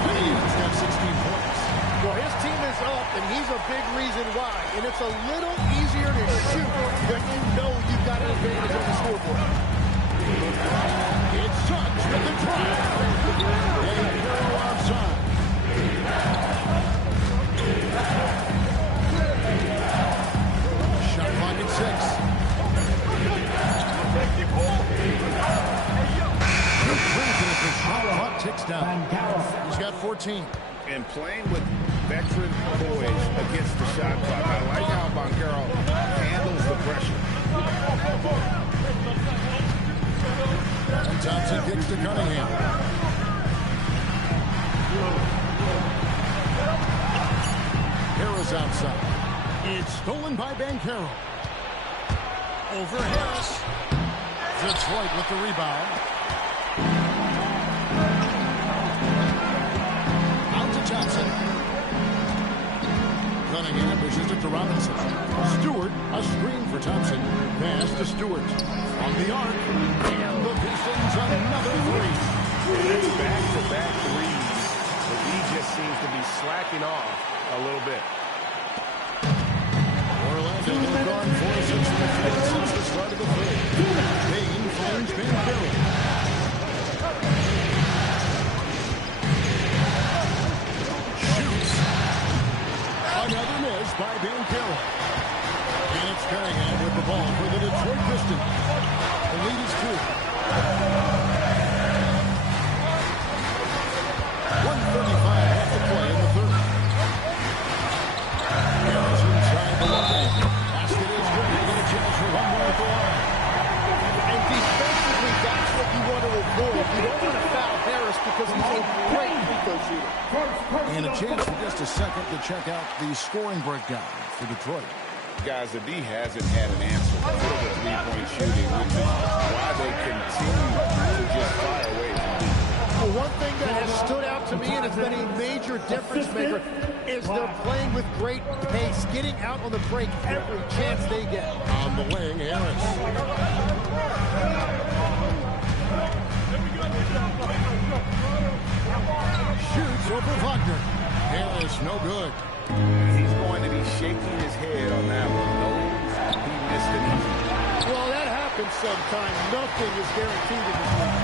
Cunningham's got 16 points. Well, his team is up, and he's a big reason why. And it's a little easier to shoot when you know you've got an advantage on the scoreboard. It sucks with the drive. Banchero outside. Shot clock at 6. The shot clock ticks down. He's got 14. And playing with veteran boys against the shot clock. I like how Banchero handles the pressure. And Thompson kicks to Cunningham. Harris outside. It's stolen by Banchero. Over Harris. Detroit with the rebound. Out to Thompson. Cunningham pushes it to Robinson. Stewart, a screen for Thompson. Pass to Stewart. On the arc. And the Pistons another 3. It's back-to-back threes. But he just seems to be slacking off a little bit. Orlando, they've gone 4 of 6 from the field since the start of the third. Payne finds Banchero. Shoots. Another miss by Banchero. And it's Cunningham with the ball for the Detroit Pistons. The lead is 2. 1:35 left to play in the third. Harris inside the line. Basket is good. They get a chance for one more at the line. And defensively, that's what you want to avoid. You don't want to foul Harris because he's a great free throw shooter. And a chance for just a second to check out the scoring breakdown for Detroit. Guys, the D hasn't had an answer for the three-point shooting, which is why they continue to just fire away from it. Well, one thing that has stood out to me, and it's been a major difference maker, is they're playing with great pace, getting out on the break every chance they get. On the wing, Harris. Shoots over Wagner. Harris, no good. He's going to be shaking his head on that one. No, he missed it easy. Well, that happens sometimes. Nothing is guaranteed in this league.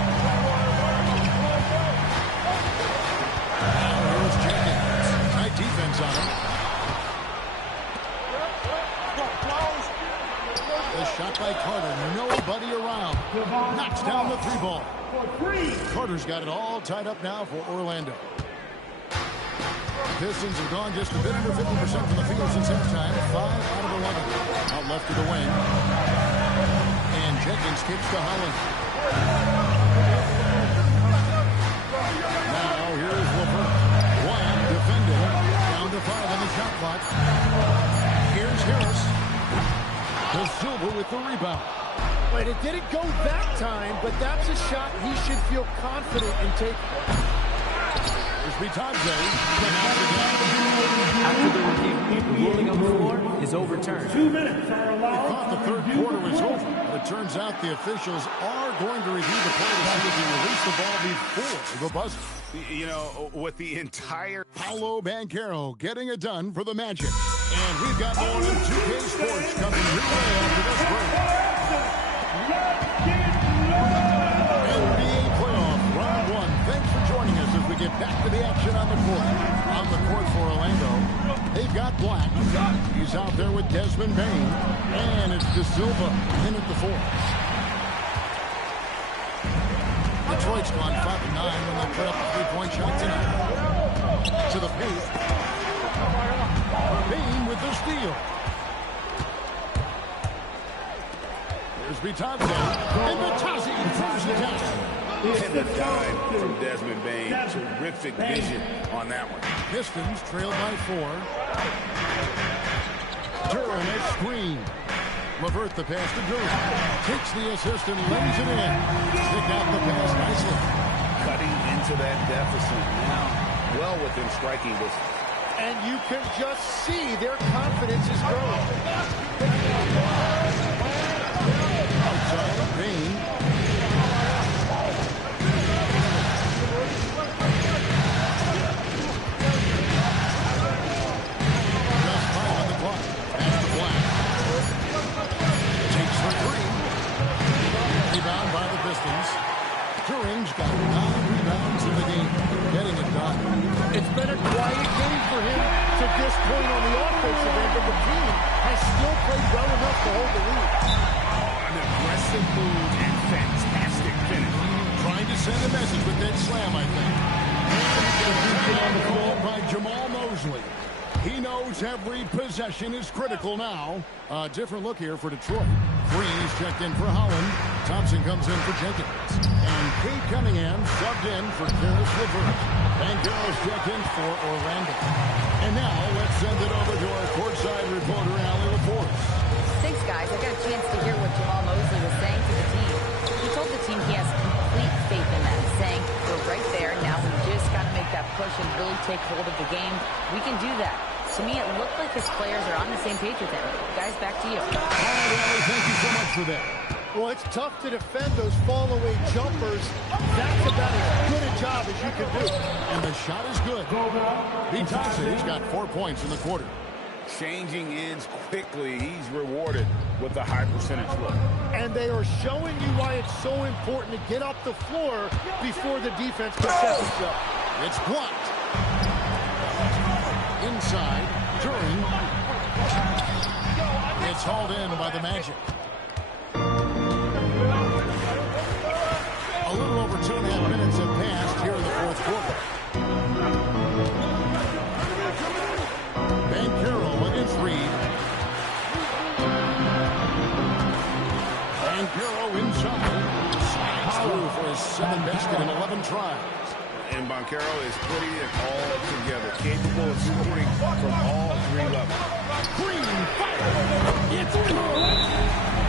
Now here's Jenkins. Tight defense on him. by Carter. Nobody around. Knocks down the 3 ball. Carter's got it all tied up now for Orlando. The Pistons have gone just a bit under 50% from the field since halftime. 5 out of 11. Out left to the wing. And Jenkins kicks to Holland. Now here's LeVert. Wyatt defending. Down to 5 on the shot clock. Here's Harris. To Silva with the rebound. Wait, it didn't go that time, but that's a shot he should feel confident in taking. Here's Bitonze. After the review, the ruling on the floor is overturned. 2 minutes are I allowed. thought the third quarter was over, but it turns out the officials are going to review the play to see if he released the ball before the buzzer. You know, with the entire... Paolo Banchero getting it done for the Magic. And we've got more than 2K Sports coming your way after this break. NBA playoff round 1. Thanks for joining us as we get back to the action on the court. On the court for Orlando, they've got Black. He's out there with Desmond Bain. And it's De Silva in at the 4. Detroit's gone 5-9 when they put up a 3-point shot tonight. To the paint. Bain with the steal. There's Bitonze. And Bitonze throws it down. And the dive from Desmond Bain. Terrific vision on that one. Pistons trailed by 4. Duran a screen. LeVert the pass to Duran. Takes the assist and lays it in. Pick out the pass nicely. Cutting into that deficit now. Well within striking distance. And you can just see their confidence is growing. Outside, Bain. Just 5 on the clock. Pass to Black. Takes the 3. Rebound by the Pistons. Duran's got 9 rebounds in the game. Getting it done. It's been a quiet game for him to this point on the offensive end, but the team has still played well enough to hold the lead. An aggressive move and fantastic finish. Trying to send a message with that slam, I think. And called by Jamal Mosley. He knows every possession is critical now. A different look here for Detroit. Green's checked in for Holland. Thompson comes in for Jenkins. And Cade Cunningham subbed in for Karis LeVert. Banchero's checked in for Orlando. And now let's send it over to our courtside reporter, Allie LaForce. Thanks, guys. I got a chance to hear what Jamal Mosley was saying to the team. He told the team he has complete faith in them, saying, we're right there. Now we just got to make that push and really take hold of the game. We can do that. To me, it looked like his players are on the same page with him. Guys, back to you. All right, Allie, thank you so much for that. Well, it's tough to defend those fall-away jumpers. That's about as good a job as you can do. And the shot is good. Bitonze's got 4 points in the quarter. Changing ends quickly. He's rewarded with a high percentage look. And they are showing you why it's so important to get off the floor before the defense can set itself. It's blocked. Inside, Duran. It's hauled in by the Magic. A little over 2.5 minutes have passed here in the fourth quarter. Banchero against Reed. Banchero inside. Slides through for his 7th basket in 11 tries. And Banchero is putting it all together, capable of scoring from all 3 levels. Green fire! It's through!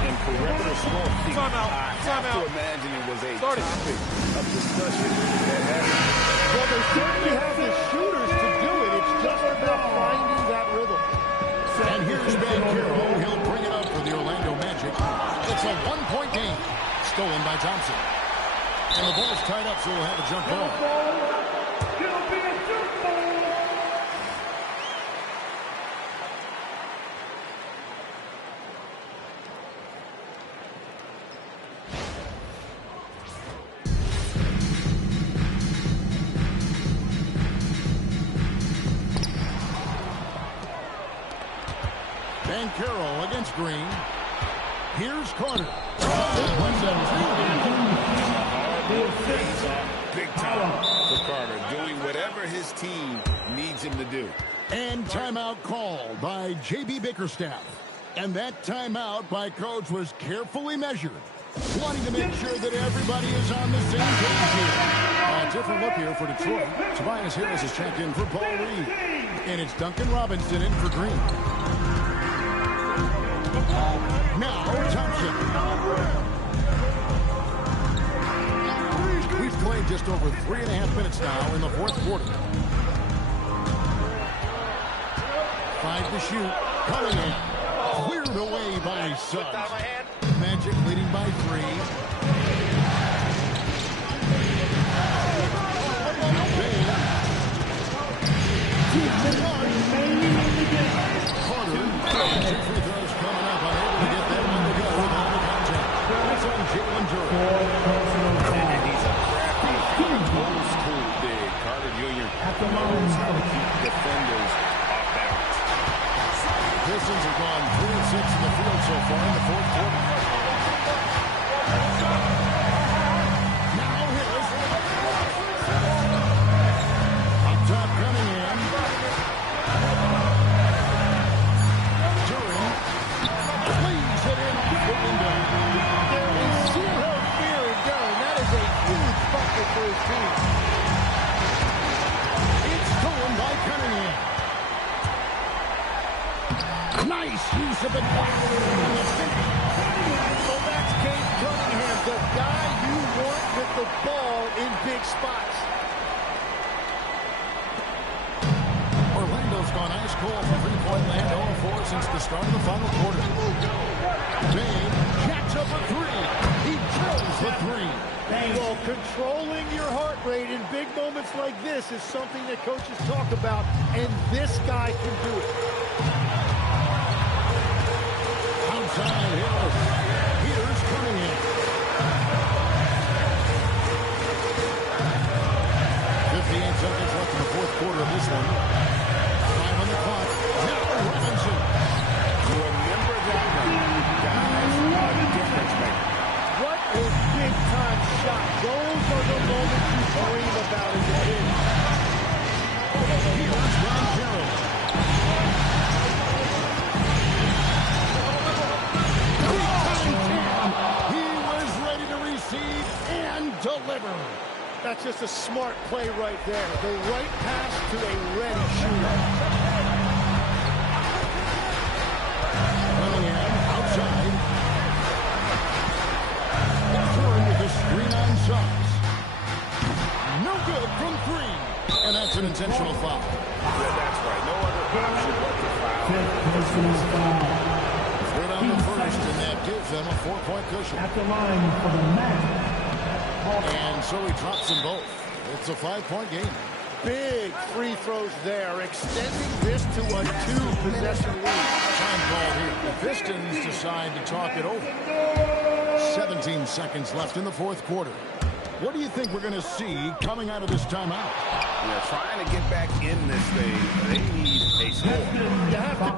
And perimeter scoring, I have to imagine it was a topic of discussion that happened. Well, they certainly have the shooters to do it. It's just about finding that rhythm. And here's Banchero. He'll bring it up for the Orlando Magic. It's a 1-point game. Stolen by Thompson. And the ball's tied up, so we'll have a jump ball. Banchero against Green. Here's Carter. Big time for Carter, doing whatever his team needs him to do. And timeout called by J.B. Bickerstaff. And that timeout by Coach was carefully measured, wanting to make sure that everybody is on the same page here. A different look here for Detroit. Tobias Harris is checked in for Paul Reed. And it's Duncan Robinson in for Green. Now Thompson. We've played just over 3.5 minutes now in the fourth quarter. 5 to shoot. Cunningham. Cleared away by Suggs. Magic leading by 3. Carter. 2 free throws coming up. Unable to get that one to go without the contact. That's on Jalen Durant. And he's a crafty, old school big. Carter Jr. knows how to keep defenders off balance. Pistons have gone 3 of 6 in the field so far in the fourth quarter. Now Harris. Up top Cunningham. Durant. Leaves it in off the window. There is zero fear in Durant. That is a huge bucket for his team. It's stolen by Cunningham. Nice use of it. So that's Cade Cunningham, the guy you want with the ball in big spots. Orlando's gone ice cold from three-point land, 0-4 since the start of the final quarter. Babe jacks up a 3. He drills the 3. Well, controlling your heart rate in big moments like this is something that coaches talk about, and this guy can do it. Outside Harris. Here's Cunningham. 58 seconds left in the fourth quarter of this one. 5 on the clock. Now Robinson. Remember that one. Guys are the difference maker. What a big-time shot. Those are the moments you dream about as a kid. Here's Banchero. He was ready to receive and deliver. That's just a smart play right there. The right pass to a ready shooter. Cunningham outside. Jordan with a screen on Suggs. No good from 3. And that's an intentional foul. Yeah, that's right. No other option but to foul. Third on the first, and that gives them a 4-point cushion. At the line for the match. And so he drops them both. It's a 5-point game. Big free throws there, extending this to a 2-possession lead. Time call here. The Pistons decide to talk it over. 17 seconds left in the fourth quarter. What do you think we're going to see coming out of this timeout? Yeah, trying to get back in this thing. They need a score. You have to